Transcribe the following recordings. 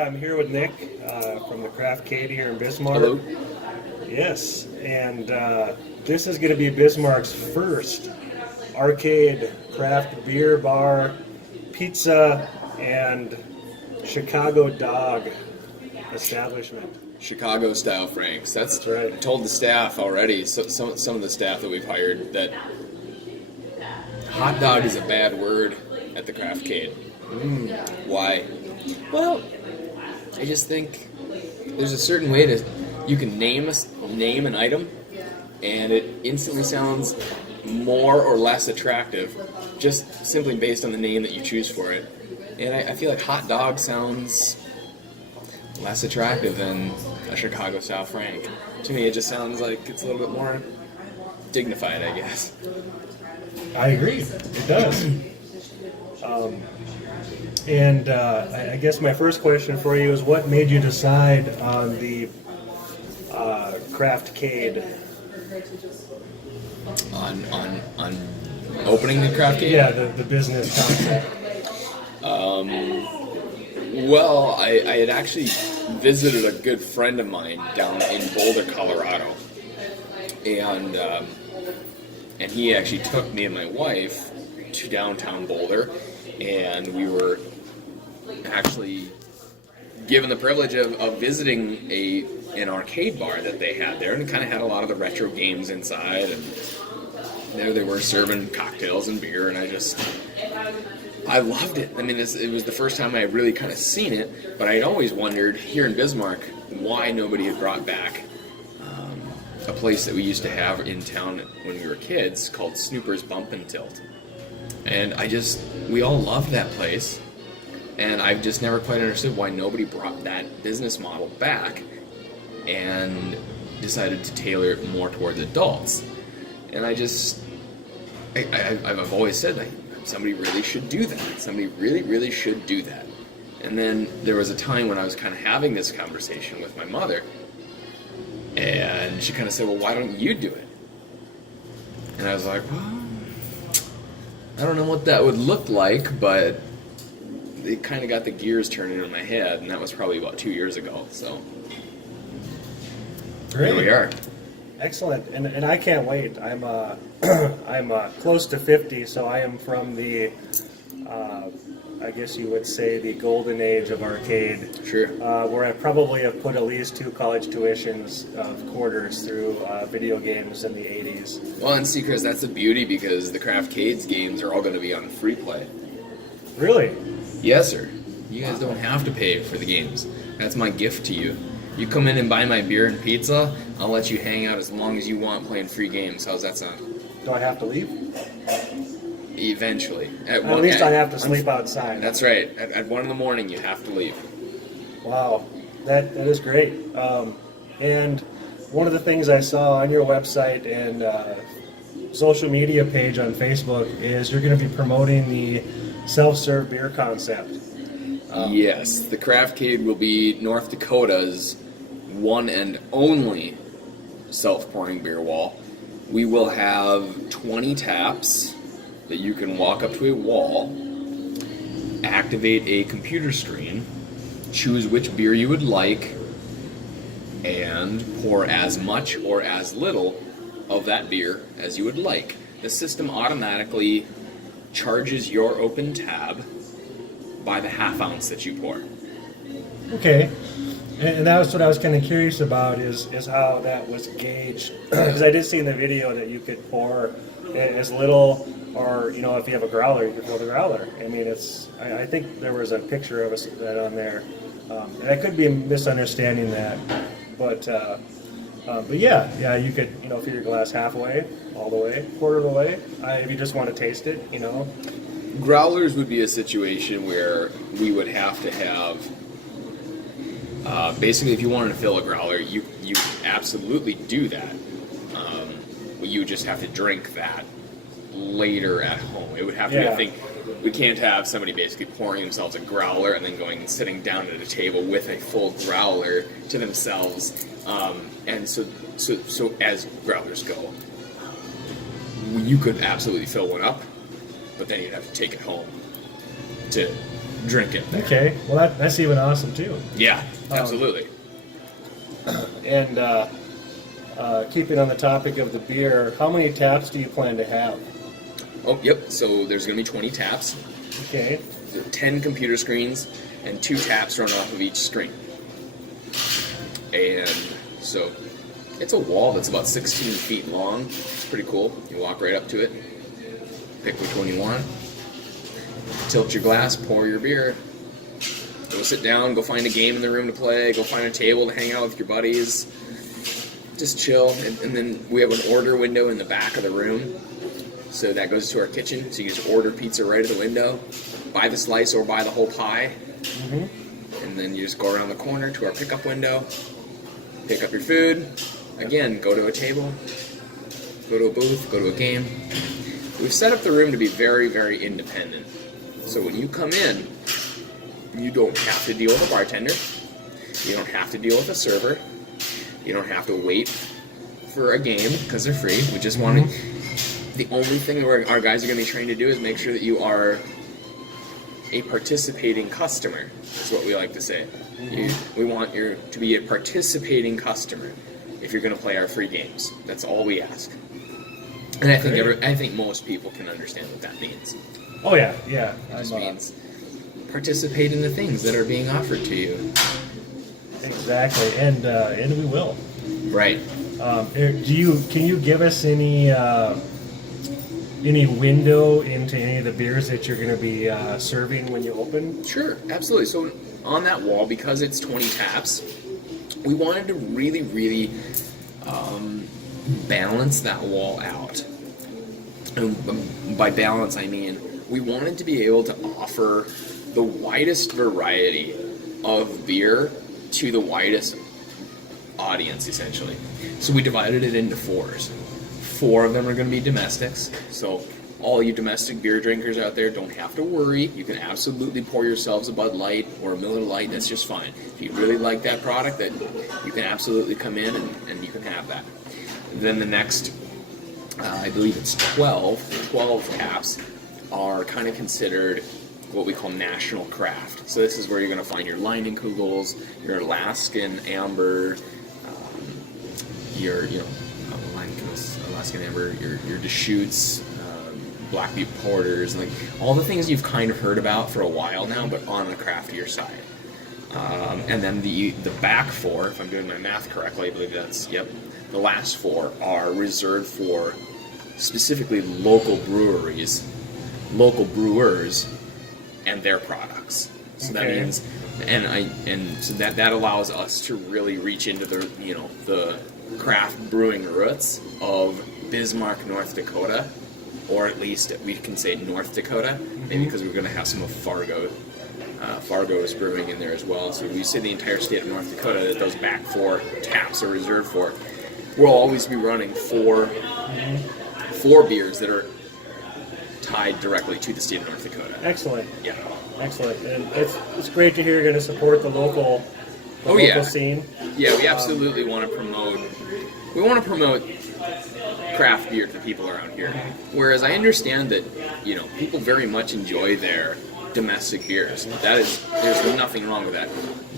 I'm here with Nick from the Craftcade here in Bismarck. Hello. Yes, and this is going to be Bismarck's first arcade craft beer bar, pizza, and Chicago dog establishment. Chicago style Franks. That's right. I told the staff already, some of the staff that we've hired, that hot dog is a bad word at the Craftcade. Why? Well, I just think there's a certain way to you can name an item, and it instantly sounds more or less attractive, just simply based on the name that you choose for it. And I feel like hot dog sounds less attractive than a Chicago style Frank. To me, it just sounds like it's a little bit more dignified, I guess. I agree. It does. And I guess my first question for you is, what made you decide on the Craftcade? On opening the Craftcade? Yeah, the business concept. Well, I had actually visited a good friend of mine down in Boulder, Colorado, and he actually took me and my wife to downtown Boulder, and we were actually given the privilege of visiting an arcade bar that they had there, and it kind of had a lot of the retro games inside, and there they were serving cocktails and beer, and I loved it. I mean, it was the first time I had really kind of seen it, but I'd always wondered here in Bismarck why nobody had brought back a place that we used to have in town when we were kids called Snooper's Bump and Tilt. And we all loved that place, and I've just never quite understood why nobody brought that business model back and decided to tailor it more towards adults. And I've always said that somebody really should do that. Somebody really, really should do that. And then there was a time when I was kind of having this conversation with my mother, and she kind of said, well, why don't you do it? And I was like, well, I don't know what that would look like, but it kind of got the gears turning in my head, and that was probably about 2 years ago. So Great. Here we are. Excellent, and I can't wait. I'm close to 50, so I am from the I guess you would say the golden age of arcade. Sure. Where I probably have put at least 2 college tuitions of quarters through video games in the 80s. Well, and see, Chris, that's the beauty, because the Craftcade's games are all going to be on free play. Really? Yes, sir. You guys don't have to pay for the games. That's my gift to you. You come in and buy my beer and pizza, I'll let you hang out as long as you want playing free games. How's that sound? Do I have to leave? Eventually. At least I have to sleep outside. That's right. At 1 in the morning, you have to leave. Wow, that is great. And one of the things I saw on your website and social media page on Facebook is you're going to be promoting the self-serve beer concept. Yes, the Craftcade will be North Dakota's one and only self-pouring beer wall. We will have 20 taps that you can walk up to a wall, activate a computer screen, choose which beer you would like, and pour as much or as little of that beer as you would like. The system automatically charges your open tab by the half ounce that you pour. Okay. And that was what I was kind of curious about is how that was gauged. Because I did see in the video that you could pour as little, or, if you have a growler, you could pour the growler. I mean, I think there was a picture of that on there. And I could be misunderstanding that. But yeah, you could, fill your glass halfway, all the way, quarter of the way, if you just want to taste it, Growlers would be a situation where we would have to have, basically, if you wanted to fill a growler, you could absolutely do that. You would just have to drink that later at home. It would have to be a thing. We can't have somebody basically pouring themselves a growler and then going and sitting down at a table with a full growler to themselves. And so as growlers go, you could absolutely fill one up, but then you'd have to take it home to drink it there. Okay, well that's even awesome too. Yeah, absolutely. And keeping on the topic of the beer, how many taps do you plan to have? Oh, yep. So there's going to be 20 taps, Okay. 10 computer screens, and 2 taps run off of each screen. And so it's a wall that's about 16 feet long. It's pretty cool. You walk right up to it, pick which one you want, tilt your glass, pour your beer, go sit down, go find a game in the room to play, go find a table to hang out with your buddies, just chill. And then we have an order window in the back of the room. So that goes to our kitchen, so you just order pizza right at the window, buy the slice or buy the whole pie, and then you just go around the corner to our pickup window, pick up your food, again, go to a table, go to a booth, go to a game. We've set up the room to be very, very independent. So when you come in, you don't have to deal with a bartender, you don't have to deal with a server, you don't have to wait for a game because they're free. We just want to... The only thing our guys are going to be trained to do is make sure that you are a participating customer, is what we like to say. We want you to be a participating customer if you're going to play our free games. That's all we ask. And I think most people can understand what that means. Oh yeah, yeah. It just means participate in the things that are being offered to you. Exactly, and we will. Right. Can you give us any window into any of the beers that you're going to be serving when you open? Sure, absolutely. So on that wall, because it's 20 taps, we wanted to really, really balance that wall out. And by balance, I mean we wanted to be able to offer the widest variety of beer to the widest audience, essentially. So we divided it into 4s. 4 of them are going to be domestics, so all you domestic beer drinkers out there don't have to worry. You can absolutely pour yourselves a Bud Light or a Miller Lite, that's just fine. If you really like that product, then you can absolutely come in and you can have that. Then the next, I believe it's 12 taps are kind of considered what we call national craft. So this is where you're going to find your Leinenkugels, your Alaskan Amber, your Alaskan Amber, your Deschutes, Black Butte Porters, like all the things you've kind of heard about for a while now, but on the craftier side. And then the back 4, if I'm doing my math correctly, I believe that's, yep, the last 4 are reserved for specifically local breweries, local brewers, and their products. So that means, so that allows us to really reach into the craft brewing roots of Bismarck, North Dakota, or at least we can say North Dakota, maybe because we're going to have some of Fargo. Fargo is brewing in there as well. So we say the entire state of North Dakota that those back 4 taps are reserved for. We'll always be running 4 beers that are tied directly to the state of North Dakota. Excellent. Yeah. Excellent. And it's great to hear you're going to support the local scene. Yeah, we absolutely want to promote. We want to promote craft beer to the people around here. Whereas I understand that people very much enjoy their domestic beers. There's nothing wrong with that.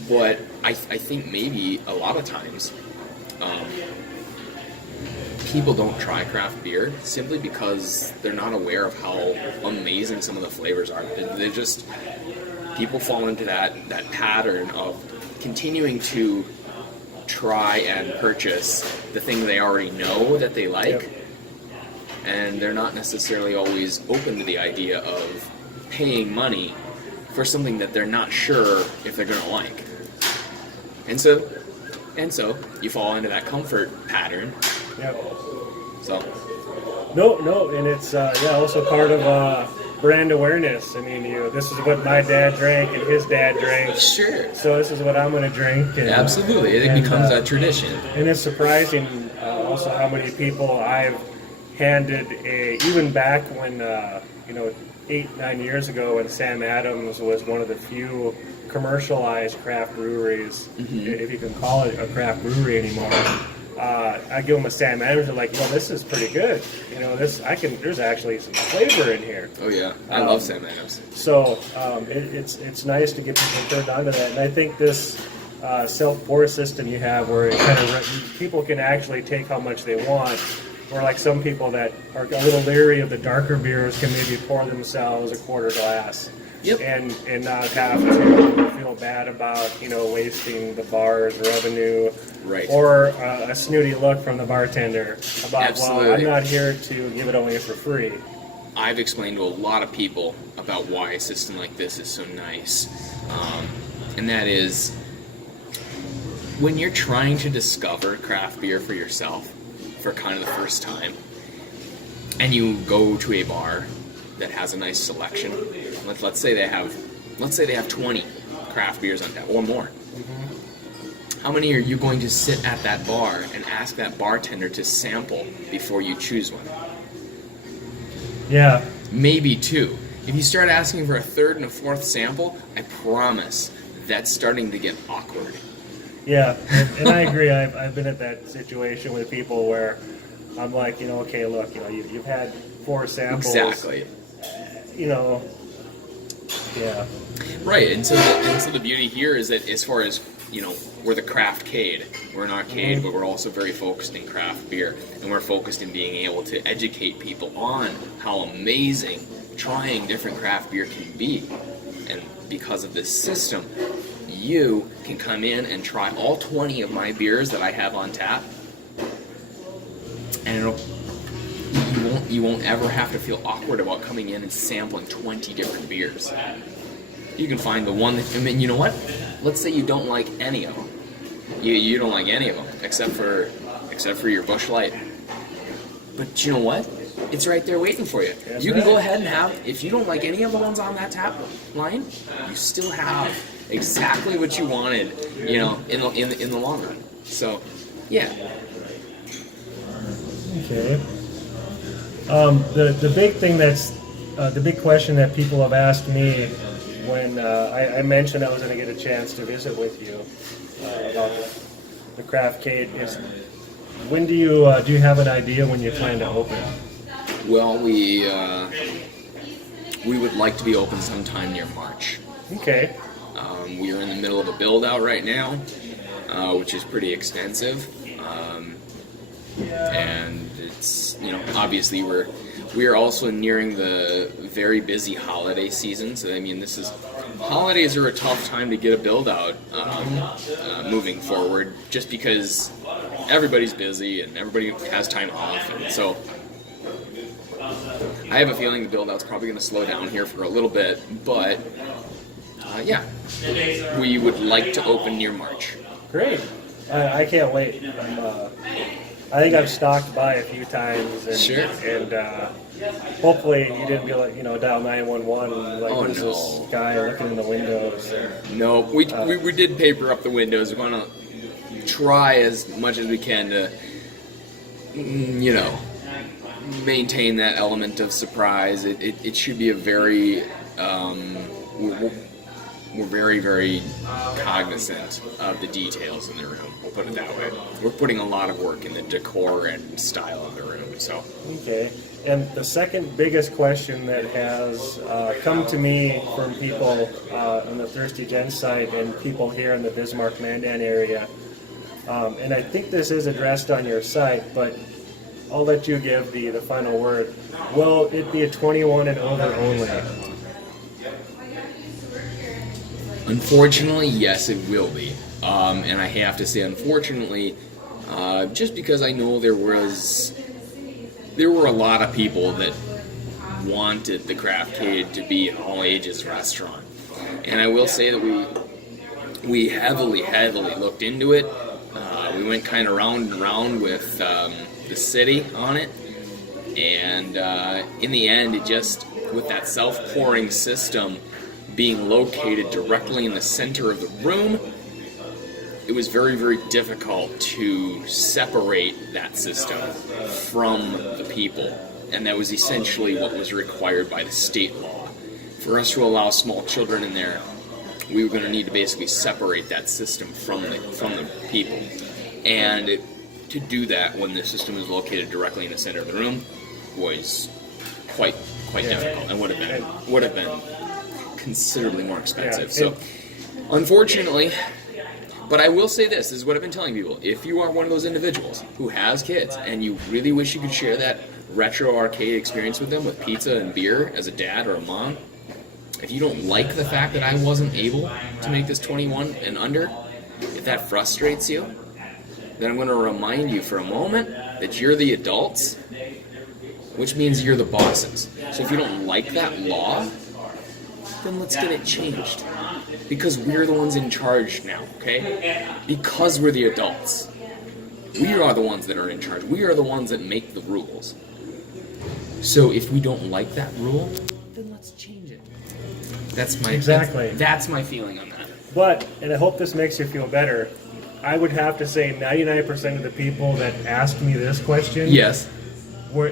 But I think maybe a lot of times people don't try craft beer simply because they're not aware of how amazing some of the flavors are. They're just, people fall into that pattern of continuing to try and purchase the thing they already know that they like, and they're not necessarily always open to the idea of paying money for something that they're not sure if they're going to like. And so you fall into that comfort pattern. Yep. So. No, and it's also part of brand awareness. I mean, this is what my dad drank and his dad drank. Sure. So this is what I'm going to drink. And, absolutely, it becomes a tradition. And it's surprising also how many people I've handed even back when 8-9 years ago when Sam Adams was one of the few commercialized craft breweries, if you can call it a craft brewery anymore. I give them a Sam Adams and like, this is pretty good. There's actually some flavor in here. Oh yeah, I love Sam Adams. So it's nice to get people turned on to that. And I think this self-pour system you have where it kind of people can actually take how much they want, or like some people that are a little leery of the darker beers can maybe pour themselves a quarter glass. Yep. And not have to feel bad about wasting the bar's revenue, right? Or a snooty look from the bartender about Absolutely. Well, I'm not here to give it away for free. I've explained to a lot of people about why a system like this is so nice, and that is when you're trying to discover craft beer for yourself for kind of the first time, and you go to a bar that has a nice selection. Let's say they have 20 craft beers on tap or more. Mm-hmm. How many are you going to sit at that bar and ask that bartender to sample before you choose one? Yeah. Maybe 2. If you start asking for a third and a fourth sample, I promise that's starting to get awkward. Yeah, and I agree. I've been at that situation with people where I'm like, okay, look, you've had 4 samples. Exactly. Yeah. Right, and so the beauty here is that as far as, we're the Craftcade. We're an arcade, but we're also very focused in craft beer, and we're focused in being able to educate people on how amazing trying different craft beer can be. And because of this system, you can come in and try all 20 of my beers that I have on tap, and you won't ever have to feel awkward about coming in and sampling 20 different beers. You can find the one that, you know what? Let's say you don't like any of them. You don't like any of them except for your Busch Light. But you know what? It's right there waiting for you. That's you can right. go ahead and have, if you don't like any of the ones on that tap line, you still have exactly what you wanted, in the long run. So, yeah. Okay. The big thing the big question that people have asked me when I mentioned I was going to get a chance to visit with you about the Craftcade is, when do you have an idea when you plan to open? Well, we would like to be open sometime near March. Okay. We are in the middle of a build out right now, which is pretty extensive, and it's obviously we are also nearing the very busy holiday season. So holidays are a tough time to get a build out moving forward, just because everybody's busy and everybody has time off, and so I have a feeling the build out's probably going to slow down here for a little bit, but yeah, we would like to open near March. Great. I can't wait. I think I've stopped by a few times, and, Sure. and hopefully you didn't be like, dial 911 like, who's this guy looking in the windows? No, we did paper up the windows. We want to try as much as we can to, maintain that element of surprise. It should be a very, we're very, very cognizant of the details in the room. We'll put it that way. We're putting a lot of work in the decor and style of the room. So. Okay. And the second biggest question that has come to me from people on the Thirsty Gen site and people here in the Bismarck Mandan area, and I think this is addressed on your site, but I'll let you give the final word. Will it be a 21 and over only? Unfortunately, yes, it will be. And I have to say, unfortunately, just because I know there were a lot of people that wanted the Craftcade to be an all-ages restaurant. And I will say that we heavily looked into it. We went kind of round and round with the city on it. And in the end, it just, with that self-pouring system being located directly in the center of the room, it was very, very difficult to separate that system from the people. And that was essentially what was required by the state law. For us to allow small children in there, we were going to need to basically separate that system from the people. And to do that when the system is located directly in the center of the room was quite difficult, and would have been considerably more expensive. So, unfortunately, but I will say this is what I've been telling people: if you are one of those individuals who has kids and you really wish you could share that retro arcade experience with them with pizza and beer as a dad or a mom, if you don't like the fact that I wasn't able to make this 21 and under, if that frustrates you, then I'm going to remind you for a moment that you're the adults, which means you're the bosses. So if you don't like that law, then let's get it changed. Because we're the ones in charge now, okay? Because we're the adults. We are the ones that are in charge. We are the ones that make the rules. So if we don't like that rule, then let's change it. That's my feeling on that. But, and I hope this makes you feel better, I would have to say 99% of the people that asked me this question Yes.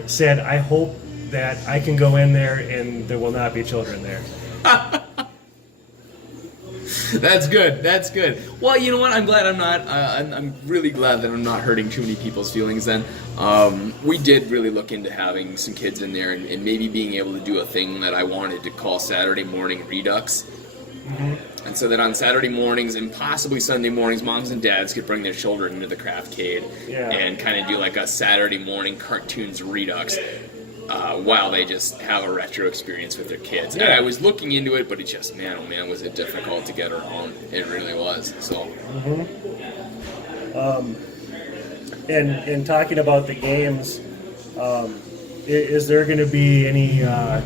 said, I hope that I can go in there and there will not be children there. That's good. That's good. Well, you know what? I'm glad I'm not. I'm really glad that I'm not hurting too many people's feelings. Then we did really look into having some kids in there and maybe being able to do a thing that I wanted to call Saturday Morning Redux. Mm-hmm. And so that on Saturday mornings and possibly Sunday mornings, moms and dads could bring their children into the Craftcade and kind of do like a Saturday morning cartoons Redux. While they just have a retro experience with their kids. And I was looking into it, but it just, man, oh man, was it difficult to get around. It really was. So. And talking about the games, is there going to be any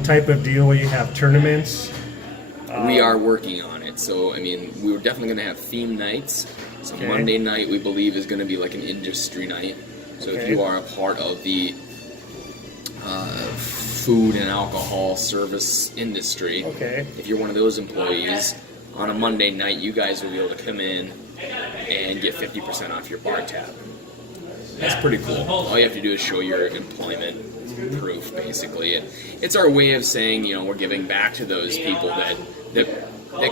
type of deal where you have tournaments? We are working on it. So, I mean, we were definitely going to have theme nights. So Monday night, we believe, is going to be like an industry night. So if you are a part of the food and alcohol service industry, if you're one of those employees, on a Monday night you guys will be able to come in and get 50% off your bar tab. That's pretty cool. All you have to do is show your employment proof, basically. It's our way of saying, you know, we're giving back to those people that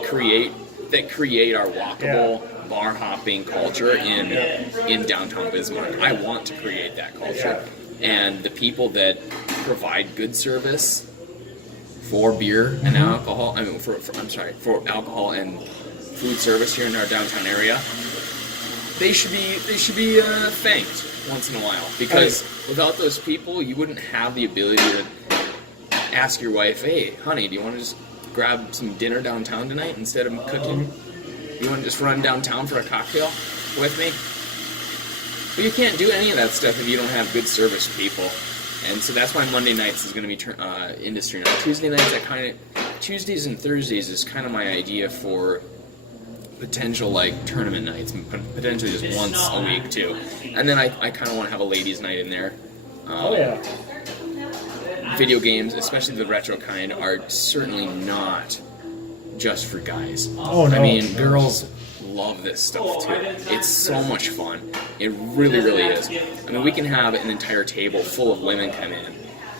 create our walkable bar hopping culture in downtown Bismarck. I want to create that culture. And the people that provide good service for beer and alcohol, for alcohol and food service here in our downtown area, they should be thanked once in a while, because without those people, you wouldn't have the ability to ask your wife, hey, honey, do you want to just grab some dinner downtown tonight instead of cooking? You want to just run downtown for a cocktail with me? But you can't do any of that stuff if you don't have good service people. And so that's why Monday nights is going to be industry night. Tuesday nights, Tuesdays and Thursdays is kind of my idea for potential like tournament nights, potentially just once a week too. And then I kind of want to have a ladies' night in there. Video games, especially the retro kind, are certainly not just for guys. Oh no! I mean, girls love this stuff too. It's so much fun. It really, really is. I mean, we can have an entire table full of women come in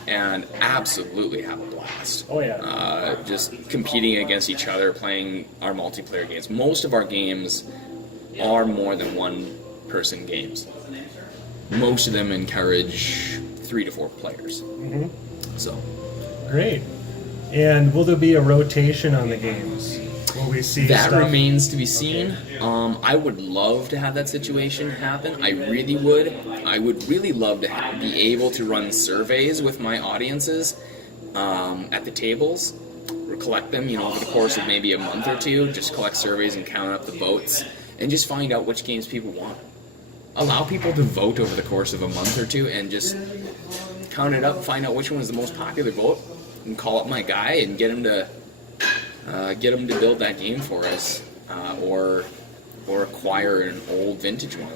and absolutely have a blast. Oh yeah. Just competing against each other, playing our multiplayer games. Most of our games are more than one-person games. Most of them encourage 3 to 4 players. So. Great. And will there be a rotation on the games? Will we see that stuff? Remains to be seen. I would love to have that situation happen. I really would. I would really love to be able to run surveys with my audiences at the tables, or collect them, over the course of maybe a month or two. Just collect surveys and count up the votes, and just find out which games people want. Allow people to vote over the course of a month or two, and just count it up, find out which one was the most popular vote, and call up my guy and get him to build that game for us, or acquire an old vintage one.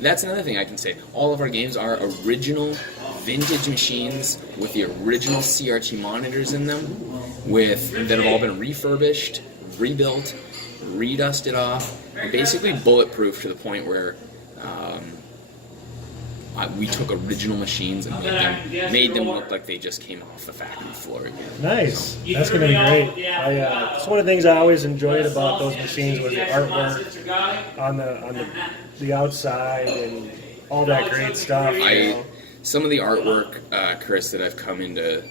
That's another thing I can say. All of our games are original vintage machines with the original CRT monitors in them, that have all been refurbished, rebuilt, redusted off, and basically bulletproof to the point where we took original machines and made them look like they just came off the factory floor again. Nice. That's going to be great. It's one of the things I always enjoyed about those machines was the artwork on the outside and all that great stuff. Some of the artwork, Chris, that I've come into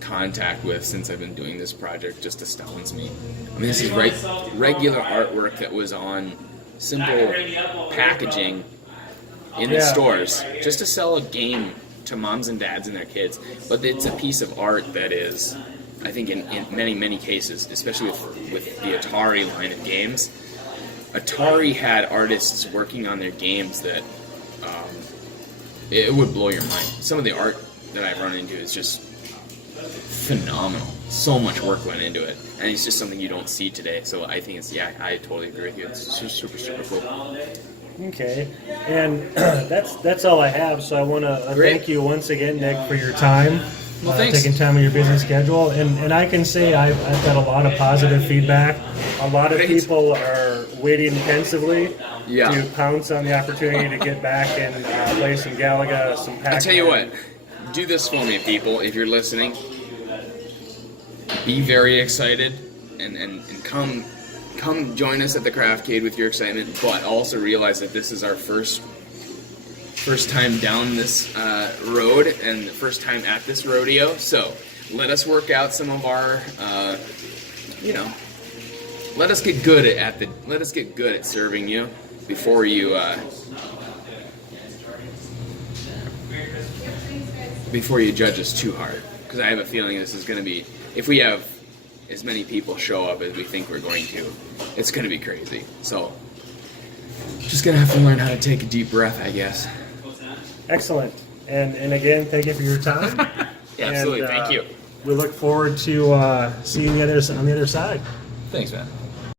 contact with since I've been doing this project just astounds me. I mean, this is regular artwork that was on simple packaging in the stores just to sell a game to moms and dads and their kids. But it's a piece of art that is, I think, in many, many cases, especially with the Atari line of games, Atari had artists working on their games that it would blow your mind. Some of the art that I've run into is just phenomenal. So much work went into it, and it's just something you don't see today. So I think I totally agree with you. It's just super, super cool. Okay, and that's all I have. So I want to thank you once again, Nick, for your time. Well, thanks. Taking time of your busy schedule, and I can say I've got a lot of positive feedback. A lot of people are waiting pensively to pounce on the opportunity to get back and play some Galaga, some Pac-Man. I'll tell you what, do this for me, people, if you're listening. Be very excited and come join us at the Craftcade with your excitement, but also realize that this is our first time down this road and the first time at this rodeo. So let us work out some of our, let us get good at serving you before you judge us too hard. Because I have a feeling this is going to be, if we have as many people show up as we think we're going to, it's going to be crazy. So just going to have to learn how to take a deep breath, I guess. Excellent. And again, thank you for your time. Absolutely, thank you. We look forward to seeing you on the other side. Thanks, man.